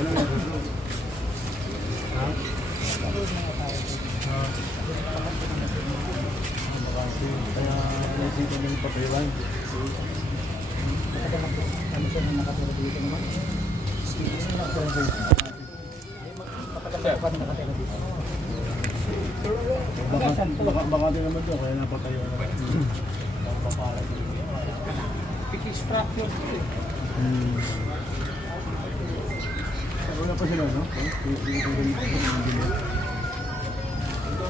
Kaya naisip ko ng papilan. Ano siya na nakatira dito naman? Baka din naman doon, kaya napatayo na. Fixed structure. Wala pa sila, no?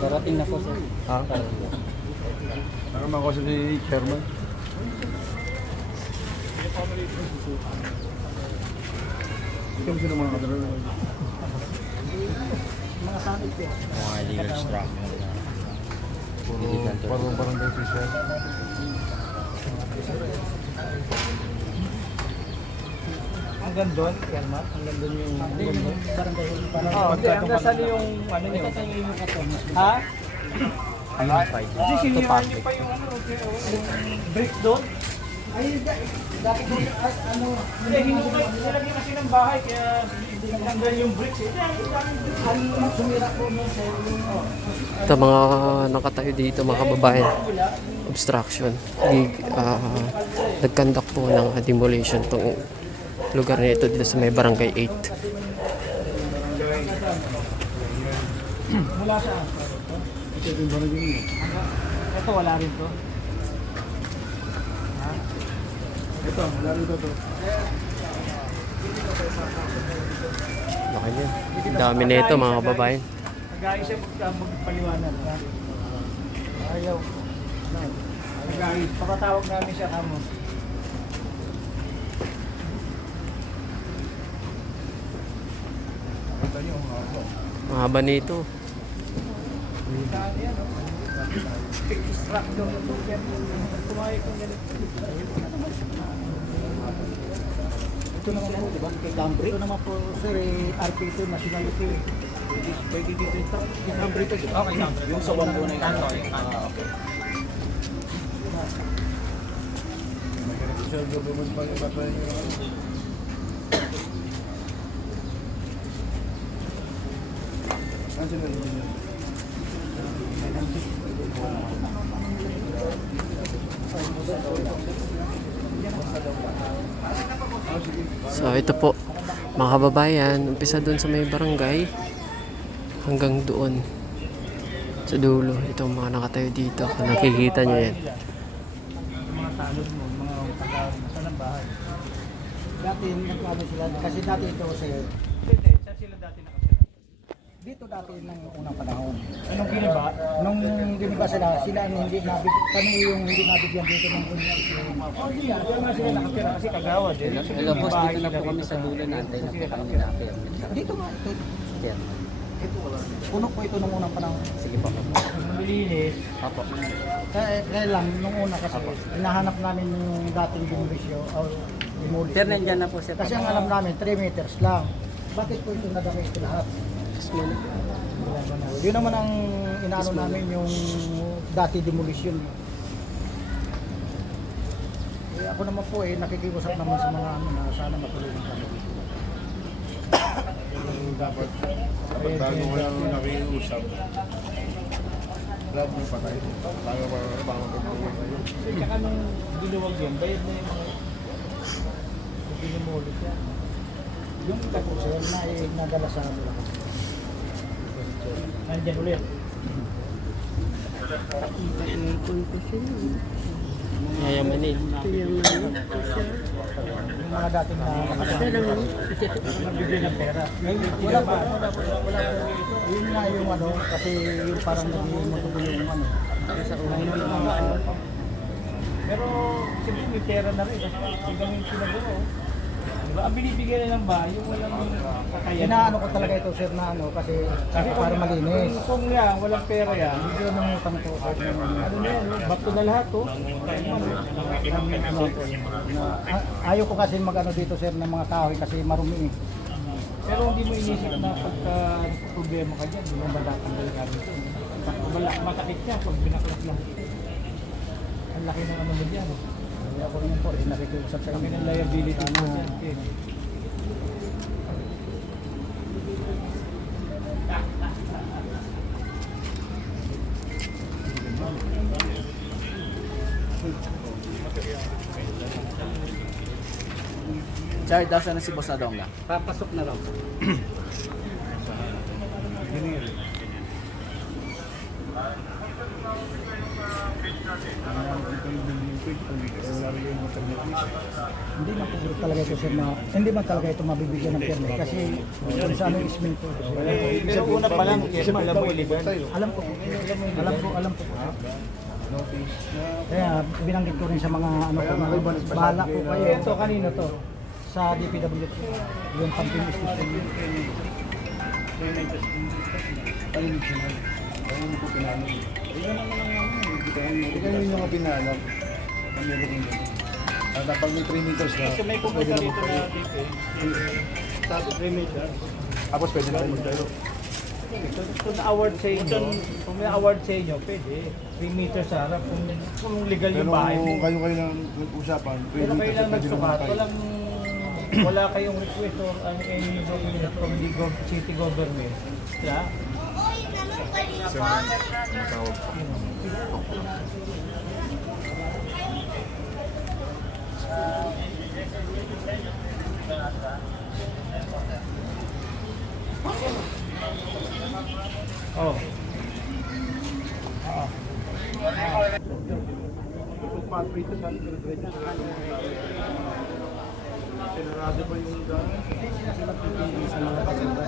Darating na po sir. Ha? Parang ako sa si chairman. Ito sila mga kadaro. Mga sanit po. Mga illegal structure na. Parang barangay official. Hanggang doon, Kelma? Hanggang doon yung... Barangay parang hanggang saan yung ano nyo? Ha? Kasi sinira nyo pa yung ano, yung bricks doon? Ay, dati ko, ano... Hindi, nilagyan kasi ng bahay, kaya hanggang yung bricks eh. Ang sumira po nun sa Ito mga nakatayo dito mga kababayan. Obstruction. Nagkandak po ng demolition tong lugar na ito dito sa may barangay 8. mula sa... ito yung barangay. Ito, wala rin to. Ito, wala rin to. Laki niya. Dami na ito mga kababayan. Nag-aayos siya magpaliwanag. Ayaw. Nag-aayos. Papatawag namin siya kamo. Mahaba nito. Structure ng lugar. Kumain kong ganito. Ito naman po, di ba? Kay Cambry. Ito naman po, sir, RP2, nationality. Pwede dito ito. Kay Cambry ito, di ba? Kay Cambry. Yung sa one po na yun. Okay. Official government pang iba pa yung So ito po mga kababayan, umpisa doon sa may barangay hanggang doon sa dulo. Itong mga nakatayo dito, kung nakikita nyo yan. Mga talon mo, mga taga saan ang bahay? Dati nagkano sila, kasi dati ito sir. Hindi, saan sila dati nakasira? Dito dati ng unang panahon. Anong giniba? Nung giniba sila ang hindi nabig, kami yung hindi nabigyan dito ng kunya. Oh, hindi yan. Kaya nga sila nakatira kasi kagawad. Hello boss, dito na po kami sa dulo natin na po kami nakapit. Dito nga, ito. Chairman. Puno po ito nung unang panahon. Sige po. Malinis. Apo. Kaya lang, nung una kasi, hinahanap namin yung dating demolisyo o demolition. Sir, nandyan na po sir. Kasi ang alam namin, 3 meters lang. Bakit po ito nadami ito lahat? Yun naman ang inaano namin yung dati demolition. Eh, ako naman po nakikiusap naman sa mga ano na sana matulungan kami. dapat bago ko lang nakiusap. Lahat mo patay. Bago magpapagod tayo. Tsaka nung diluwag yun, bayad na yung mga dinumulit yan. Yung kapusel na nagala sa ano lang. Nandyan ulit. Yayamanin. Yung mga dating na nagbibigay ng pera. Wala pa. Yun nga yung ano, kasi yung parang naging matuloy yung ano. Pero siyempre may pera na rin. Hanggang yung pinagawa. Diba? Ang binibigyan na ng bahay, yung walang kakayanan. Inaano ko talaga ito sir na ano, kasi para malinis. Kung yan, walang pera yan, hindi ko namutang ko. Ano na yan, bato na lahat to. Ayaw ko kasi mag-ano dito sir ng mga kahoy kasi marumi eh. Pero hindi mo inisip na pagka problema ka dyan, hindi mo matatanggal ka dito. Masakit siya pag binaklas lang. Ang laki ng ano mo dyan. Ako rin po, nakikiusap sa kami ng liability mo. Chard, dasan na si Boss Adonga. Papasok na raw. Hindi man talaga ito sir na hindi man talaga ito mabibigyan ng permit kasi kung sa anong isminto. Pero una pa lang, kasi alam mo illegal. Alam ko. Kaya binanggit ko rin sa mga ano ko na bahala ko kayo. Ito kanino to? Sa DPWH. Yung pumping station. Ayun po pinalam. Ayun naman ang namin. Hindi kayo yung mga pinalam. Ang meron yung gano'n. At pag may 3 meters na, Kasi may pupunta dito na dito. Sa 3 meters. tapos pwede na kayo magtayo. Kung na-award sa inyo, kung may award sa inyo, pwede. 3 meters sa harap. Kung legal Pero yung bahay mo. kayo lang nag-usapan, 3 Pero meters kailan na pwede naman nagsukat, tayo. wala kayong request or any document from the city government. Yeah? Oh. Sinarado pa yung daan. Sa mga pasinda.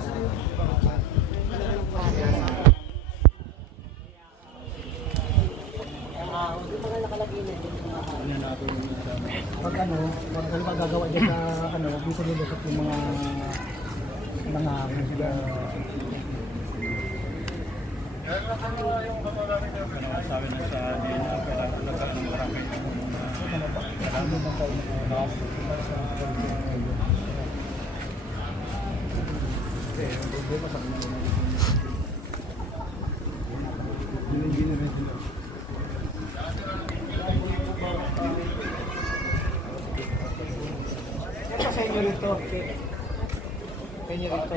Pag ano, pag magagawa dyan sa ano, dito nilusot yung mga Sabi na sa Dina, kailangan nagkaroon ng barangay na ito sa inyo rito. Sa inyo rito.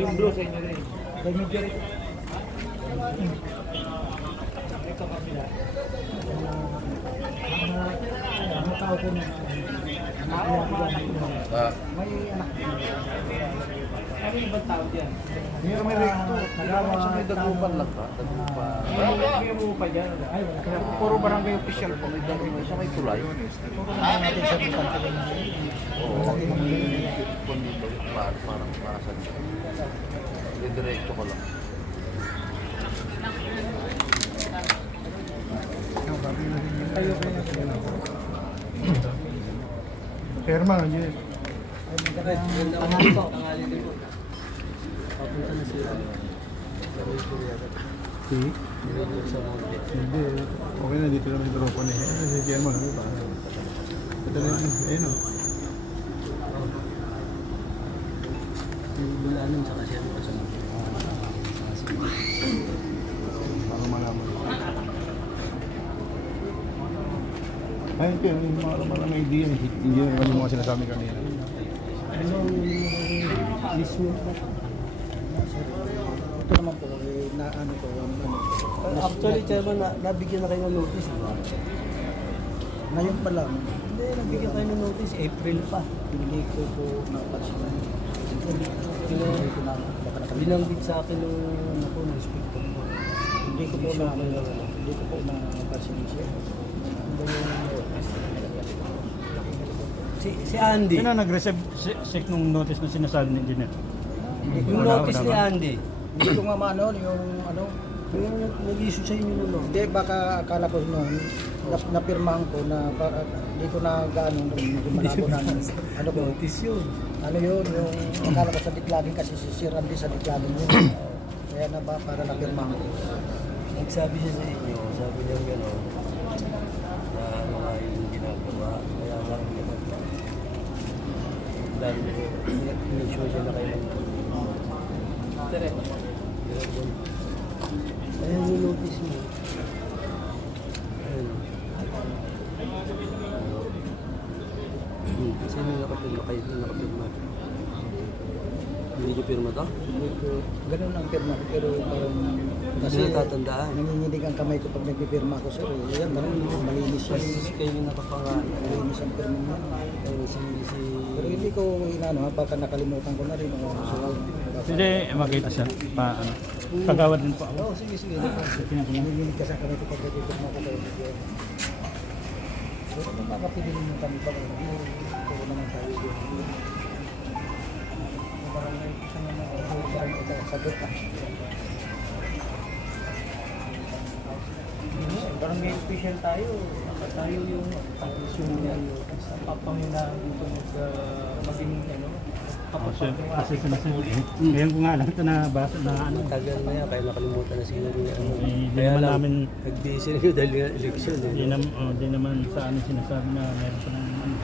Yung blue sa inyo rin. Sa medyo rito. Ito kabila. Ang tao ko na. May anak. Ano yung ibang tao dyan? may recto. Nagawa sa may Dagupan lang ba? Dagupan. May umupa dyan. Ay, wala. Puro barangay official po. May dagupan siya, may tulay. Puro naman natin sa Bukante. Oo. Kung dito, parang maasan siya. Diretso ko lang. Perma, yes. Tangali po. Hindi. Okay na, dito naman yung tropa niya. Si Perma, ano ba? Ito na yun. Ayun o. Bulanan sa kasi ano kasi. Para malaman. Ayun po, yung mga maraming idea. Hindi naman yung mga sinasabi kanina. Ito naman po, na ano ko, Actually, chairman, nabigyan na kayo ng notice. ngayon pa lang, Hindi, nabigyan kayo ng notice. April pa. hindi ko po napansin. Hindi ko na, baka nakalimutan. Binanggit sa akin nung ako, ng inspector ko. Hindi ko po na napansin siya. Si Andy. Sino nag-receive sick nung notice na sinasabi ni Engineer? Yung notice ni Andy. Hindi ko nga maano, yung ano, Yung nag-issue sa inyo nun, no? hindi, baka akala ko noon, napirmahan ko na para, hindi ko na gaano, hindi malabo na, ano ko, Notice yun. ano yun, yung akala ko sa diklagin kasi si Sir Andy sa diklagin yun. Kaya na ba, para napirmahan ko. Nagsabi siya sa inyo, sabi niya gano'n, na ano nga yung ginagawa, kaya lang gano'n. Dahil in-issue siya na kayo ng ayan yung notice mo. Ayan. Kasi may nakapirma kayo, may nakapirma. Hindi Hindi pirma to? Dito, ganun ang pirma ko, pero parang Hindi natatandaan. nanginginig ang kamay ko pag nagpipirma ko, sir. Yan, malinis yan. Kasi kayo yung nakapangalan. Malinis ang pirma mo. Si... Pero hindi ko inano ha, baka nakalimutan ko na rin. Hindi, makita siya. Kagawad din po ako. Oo, sige. Nanginginig ka sa kamay ko pag nagpipirma ko. Pero kung makapilin mo kami pa, ito naman tayo doon. Parang may isa naman sagot ka. Parang may special tayo. Tayo yung sa papangunahan dito maging Kasi sinasabi. Ngayon ko nga lang ito nabasa na ano. Tagal na yan, kaya nakalimutan na siguro yung ano. Hindi Kaya naman lang, namin, nag-busy rin dahil nga eleksyon. di naman sa amin sinasabi na meron pa ng ano.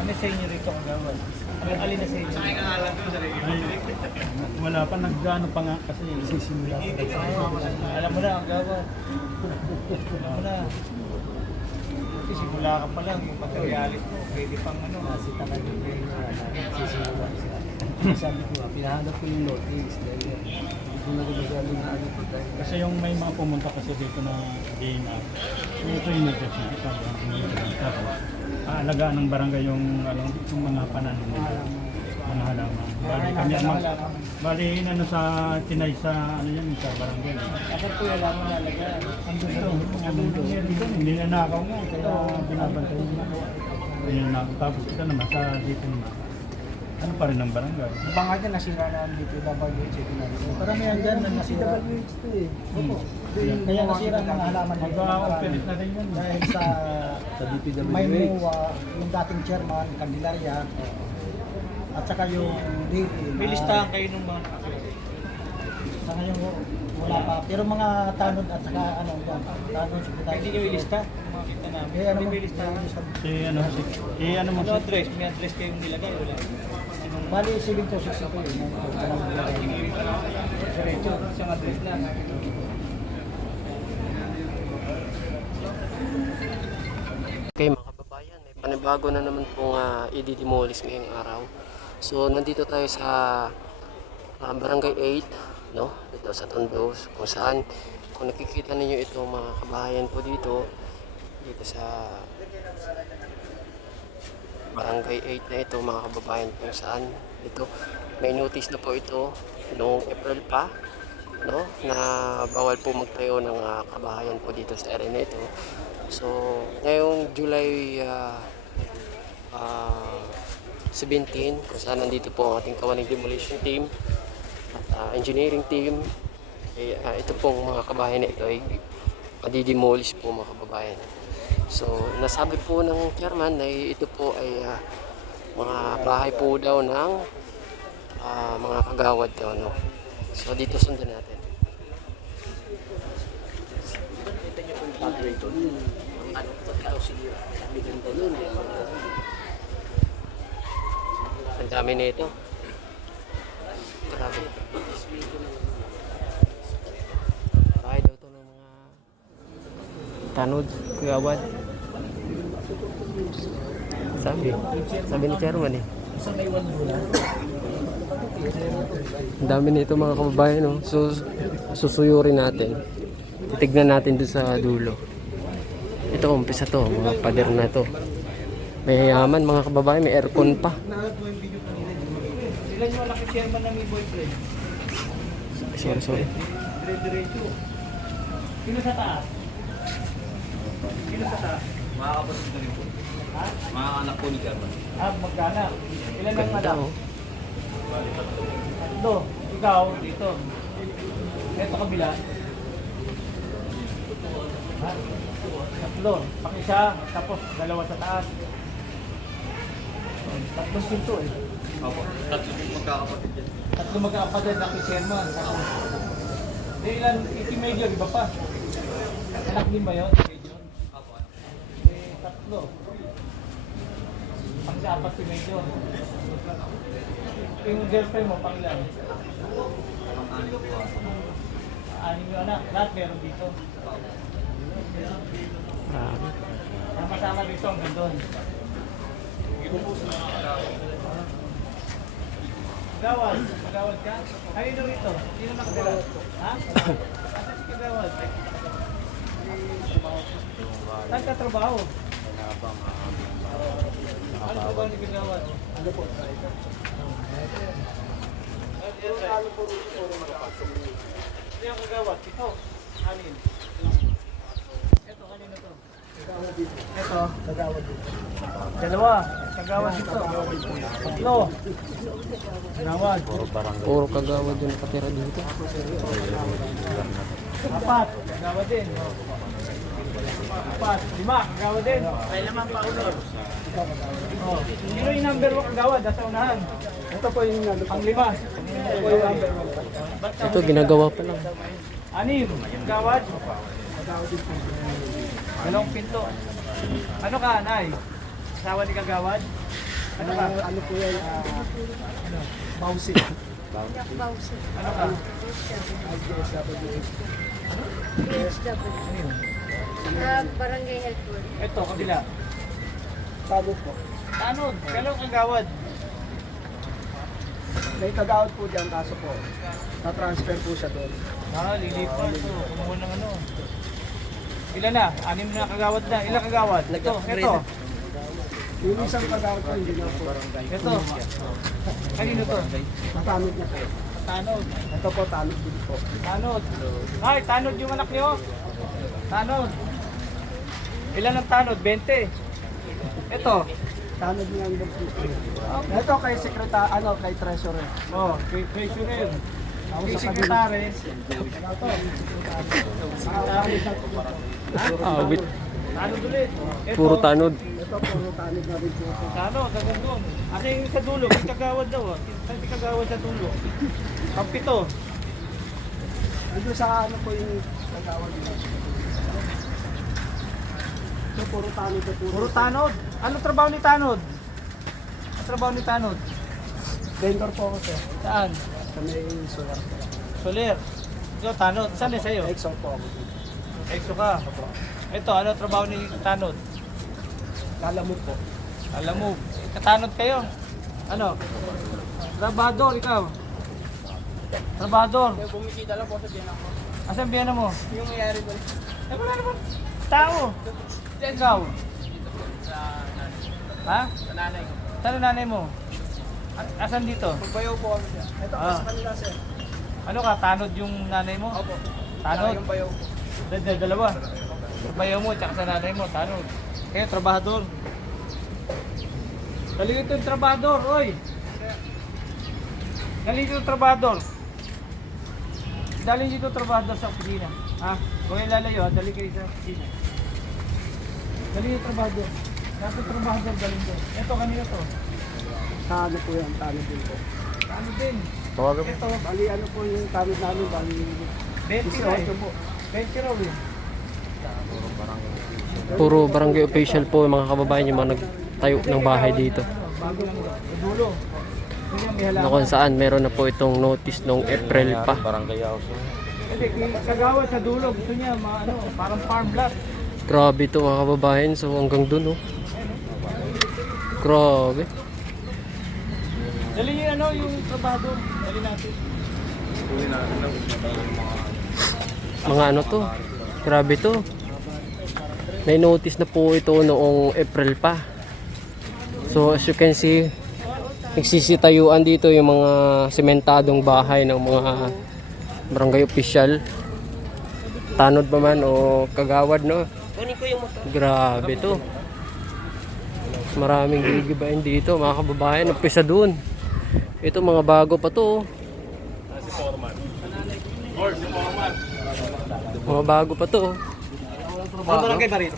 Ano sa inyo rito kagawad? Alin na sa inyo? Ay, wala pa, nag-ano pa nga kasi sisimula pa. Alam mo na ang gawad. Alam mo na. Kasi simula ka pa lang, yung materialis mo, pwede pang ano. Kasi talaga yung sisimula siya. Sabi ko, pinahanap ko yung notice dahil gusto na rin masyado na ano po dahil Kasi yung may mga pumunta kasi dito na DNR, ito yung notice na sabi ang pumunta. Tapos, aalagaan ng barangay yung, yung mga pananim nila, mga halaman. Bali inano sa tinay sa ano yan sa barangay. Bakit po yung alam mo nalagaan? Hindi na nakaw nga, kaya binabantay mo. Hindi na nakaw. Tapos ito naman sa dito naman. Ano pa rin ng barangay? Iba nga dyan, nasira na dito yung WH. Karamihan dyan na nasira. Kaya nasira ang mga halaman dito. Mag-operate na rin yan. Dahil sa DPWH. may MUA, yung dating chairman, Candelaria, at saka yung DP. May listahan kayo ng mga nakasira. Sa ngayon, wala pa. Pero mga tanod at saka ano dyan. Tanod, Hindi nyo ilista? Makita namin. Eh, ano mo? May listahan. Ano mo Ano address? May address kayong nilagay? Wala. Bali, 7262 yun. Diretso, isang address lang. Okay mga kababayan, may panibago na naman pong i-demolish ngayong araw. So nandito tayo sa Barangay 8, no? Dito sa Tondo, kung saan kung nakikita ninyo ito mga kabahayan po dito sa Barangay 8 na ito mga kababayan, kung saan ito may notice na po ito noong April pa, no, na bawal po magtayo ng kabahayan po dito sa area na ito. So ngayong July 17, kung saan nandito po ang ating kawaning demolition team at engineering team, ito pong mga kabahayan na ito ay madi-demolish po mga kababayan. So nasabi po ng chairman na ito po ay mga bahay po daw ng mga kagawad daw, no? So dito sundan natin. Ang dami nito. Grabe. Bahay daw to ng mga tanod, kagawad. Sabi ni chairman eh. Ang dami nito mga kababayan, no? So susuyurin natin. Titignan natin doon sa dulo. Ito, umpisa to, mga pader na to. May yaman mga kababayan, may aircon pa. Ilan yung laki chairman na may boyfriend? Sorry. Diretso. Sino sa taas? Sino sa taas? Mga kapatid na rin po. Ha? Mga anak po ni Chairman. Magkana? Ilan ang Ganda, anak? oh. Tatlo. Ikaw, dito. Ito kabila. Ha? Tatlo. Pakisa, tapos dalawa sa taas. Tatlo sinto eh. Opo. Tatlo po magkakapatid yan. Tatlo magkakapatid na kay Chairman. Ilan, iki-major, iba pa. Anak din ba yun? Major? Opo. Tatlo. Pang-apat si Major. Yung girlfriend mo, pang ilan? Pang-anim po ako. Anim yung anak. Lahat meron dito. Sama-sama dito hanggang doon. Kagawad. Kagawad ka? Kanino rito? Sino nakatira? Ha? Asa si Kagawad? Saan ka trabaho? Ano trabaho ni Kagawad? Ano po? Ano yung Kagawad? Ito. Anin? Ito, kanino to? Ito. Kagawad dito. Dalawa. Kagawad dito. Tatlo. Kagawad. Puro kagawad yung nakatira dito. Apat. Kagawad din. Apat. Lima. Kagawad din. May lamang pa ulo. Oh. Sino yung number 1 kagawad? Nasa unahan. Ito po yung Ang lima. Ito po yung number 1. Ito, ginagawa pa lang. Anim. Kagawad. Dalawang pinto. Ano ka, Nay? Asawa ni Kagawad? Ano ka? Ano po yan? Bausi. Ano ka? Barangay Health Board. Ito, kabila. Sabot po. Tanod. Kailan Kagawad? May kagawad po dyan kaso po. Na-transfer po siya doon. Lilipat. Kumuha ng ano. Ilan na? 6 na Kagawad na. Ilang Kagawad? Ito. Yung isang kagawad po hindi na po. Ito. Kanino to? Matanod na po. Tanod. Ito po tanod din po. Tanod. Ay, tanod yung anak niyo. Tanod. Ilan ang tanod? 20. Ito. Tanod niya ang po. Ito kay kay treasurer. Oh, treasurer. Kay sekretary. Awit. Tanod ulit. Ito. Puro tanod. Ito puro tanod na rin po. Tanod, gagandun. Ano yung sa dulo? May Kagawad daw. Saan si Kagawad sa dulo? Pampito. Ito sa ano po yung kagawad niya. Ito puro tanod na Puro tanod. Ano trabaho ni Tanod? Ano trabaho ni Tanod? Vendor po ako sir. Saan? Sa may solar po. Soler. Ikaw, Tanod. Saan na sa'yo? Exxon po ako. Exo ka. Ito, ano trabaho ni Tanod? Kala mo po. Alam mo, katanod kayo. Ano? Trabador, ikaw. Trabador. Bumisita lang po sa biyanan ko. Asan biyana mo? Yung mayari ko. Eh, wala naman. Tao. Ikaw. Ha? Sa nanay ko. Saan ang nanay mo? Asan dito? Magbayaw po kami siya. Ito po Ah. sa kanila sir. Ano ka? Tanod yung nanay mo? Opo. Tanod? Yung bayaw po. Dalawa. Bayaw mo, tsaka sa nanay mo. Tanod. Kayo, trabahador. Dali ito yung trabahador, oy. Dali ito yung trabahador. Dali dito yung trabahador sa opisina. Ha? Kung kayo lalayo, ha? Dali kayo sa opisina. Dali yung trabahador. Nasa trabahador, dali doon. Ito, kanina to. Sa ano po yan, tanod din po. Ano din? Ito, Bali ano po yung tanod namin, bali 20 na eh. 18 po. 20 raw eh. Puro barangay official po yung mga kababayan yung mga nagtayo ng bahay dito. Bago lang ito. Sa dulo. Yun yung may Na halaman. kung saan meron na po itong notice nung April pa. Hindi, kagawad sa dulo. Gusto niya, ano, parang farm lot. Grabe ito mga kababayan. So hanggang dun oh. Grabe. Dali niyo ano, yung trabaho. Dali natin. Mga ano to. Grabe to. May notice na po ito noong April pa. So as you can see, nagsisitayuan dito yung mga sementadong bahay ng mga barangay official. Tanod ba man o kagawad no? Grabe to. Maraming gigibain dito mga kababayan. Umpisa dun. Ito mga bago pa to. Mga bago pa to. Ano barangay ba rito?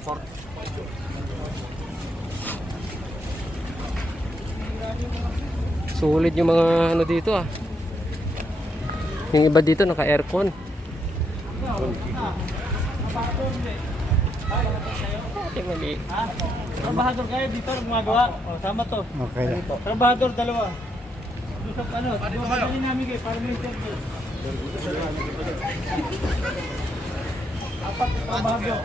Sulit yung mga ano dito ah. Yung iba dito naka-aircon. Tingali. Ha? Trabahador kayo dito, gumagawa. O, sama to. Okay. Trabahador, dalawa. Lusok ano, dali namin kayo para may interview. Apat na trabahador.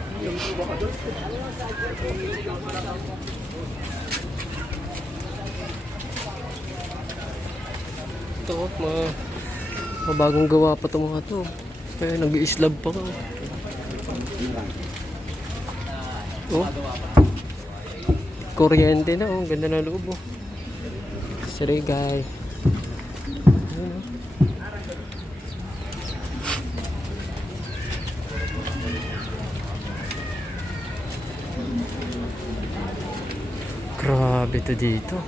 to, mga bagong gawa pa to mga to. Kaya nag-i-slab pa ka. Oh. Kuryente na, oh. Ganda na loob, oh. Sorry, guys. Grabe to dito.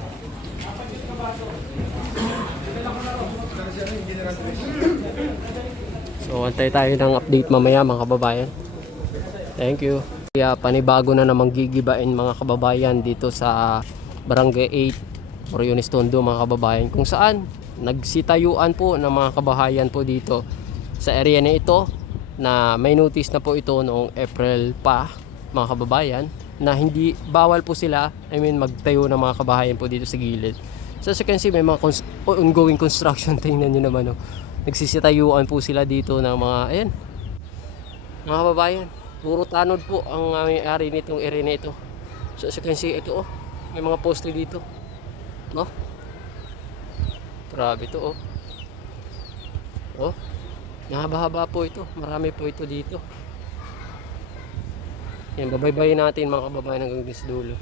So, antay tayo ng update mamaya mga kababayan. Thank you. Kaya panibago na namang gigibain mga kababayan dito sa Barangay 8 Moriones Tondo mga kababayan. Kung saan nagsitayuan po ng mga kabahayan po dito sa area na ito na may notice na po ito noong April pa mga kababayan na hindi bawal po sila magtayo ng mga kabahayan po dito sa gilid. So as you can see may mga ongoing construction. Tingnan nyo naman, oh. Nagsisitayuan po sila dito ng mga ayan mga kababayan. Puro tanod po ang may-ari nitong area na ito. So as you can see ito, oh, may mga poste dito, no? Grabe to, oh. Oh, nahaba-haba po ito. Marami po ito dito. Yan, babaybayin natin mga kababayan hanggang sa dulo.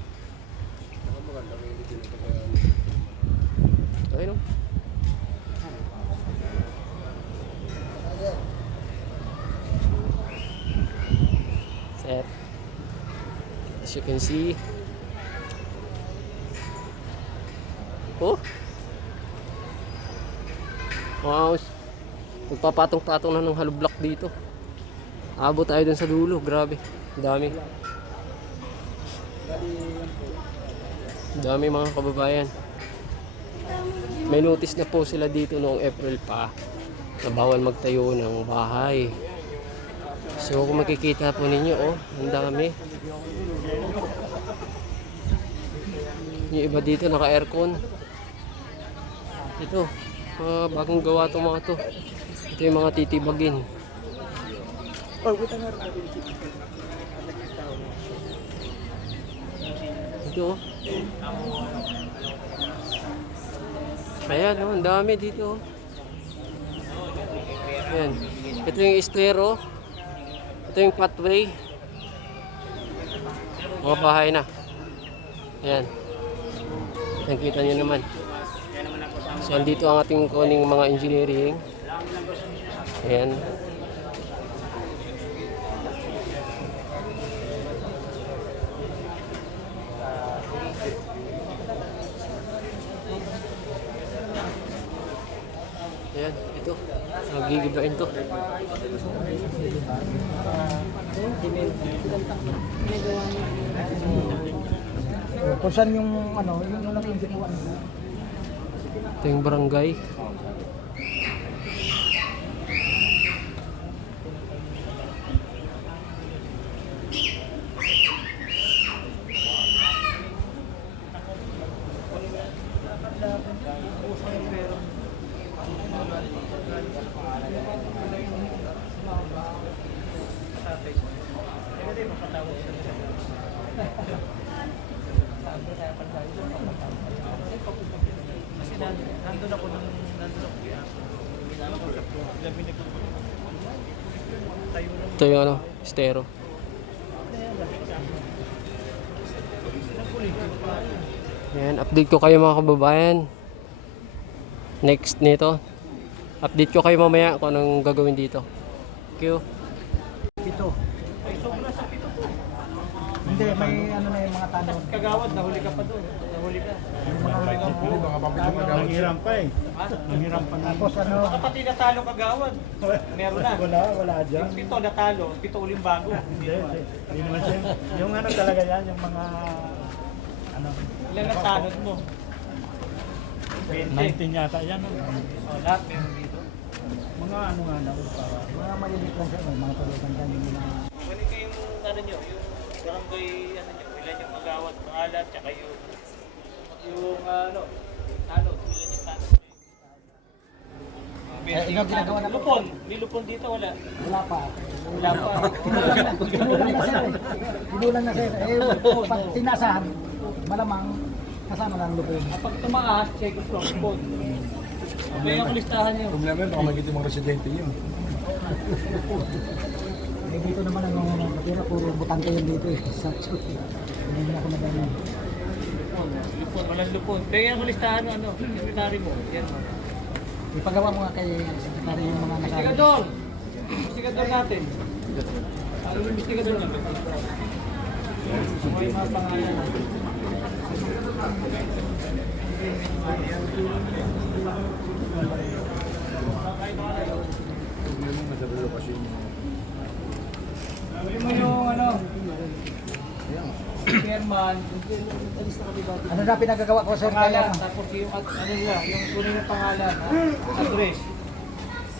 Ayun, oh. Set. As you can see. Oh. Wow. Magpapatong-patong na ng hollow block dito. Abot tayo dun sa dulo. Grabe. Dami. Dami mga kababayan. May notice na po sila dito noong April pa na bawal magtayo ng bahay. So kung makikita po ninyo, oh, ang dami. Yung iba dito naka-aircon. Ito, bagong gawa itong mga to. Ito yung mga titibagin. Ito, oh. Ayan, oh, ang dami dito, oh. Ayan. Ito yung estero. Ito yung pathway. Mga bahay na. Ayan. Nakikita nyo naman. So, andito ang ating kuning mga engineering. Ayan. Ayan, ito. Nagigibain to. Kung saan yung ano, yung lang yung ginawa nila. Ito yung barangay. Kasi nandun ako Ito yung ano, estero. Ayan, update ko kayo mga kababayan. Next nito, update ko kayo mamaya kung anong gagawin dito. Thank you. Pito. Hindi, may ano na yung mga tanong. Kagawad, nahuli ka pa doon. Nahuli ka. Nanghiram pa eh. Nanghiram pa na. Tapos ano, Baka pati natalo kagawad. Meron na. Wala dyan. Yung pito natalo, pito uling bago. Hindi naman siya. Yung ano talaga yan, yung mga ano, Ilan natalon mo? 19 yata yan. Oh, lahat meron dito. Mga ano nga na para. mga malilit lang siya, mga tulutan dyan yung mga... Kunin ko yung ano nyo, yung barangay ano nyo, ilan yung magawad, pangalan, tsaka yung ano, tanod, ilan yung tanod. ikaw ginagawa na Lupon, may lupon dito wala. Wala pa. Wala pa. Ginulang na sir. Ginulang na sir. Pag tinasahan, malamang kasama ng lupin. Kapag tumaas, check ko lupon. May ang listahan niyo. Problema yun, baka makikita yung mga residente yun. Eh, dito naman ang mga natira, puro butante yun dito eh. Hindi na ako madami. Lupon, walang lupon. Pero ang listahan ng ano, sekretary mo. Yan mo. Ipagawa mo nga kay sekretary yung mga nasabi. Investigador! Investigador natin. Ano yung investigador natin? May mga pangalan. Problema nga sa relokasyon yung Sabi mo yung ano, chairman, Ano na pinagagawa ko sa pangalan, kanya? tapos yung ano nila, yung tunay na pangalan, address.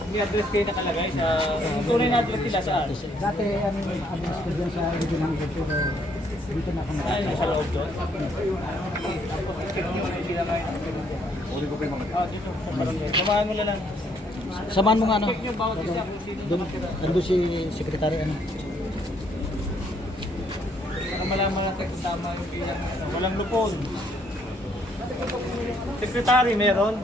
May address kayo nakalagay sa, yung tunay na address nila saan? Dati ano ko dyan sa original ko pero dito na ako Saan yung sa loob doon? uli ko pa yung mga Dito, sa barangay. Samahan mo na lang. Samahan mo nga ano? Check yung bawat isa kung sino Doon, nakatira. ando si sekretary ano? Para malaman natin kung tama yung bilang. Walang lupon. Sekretary meron.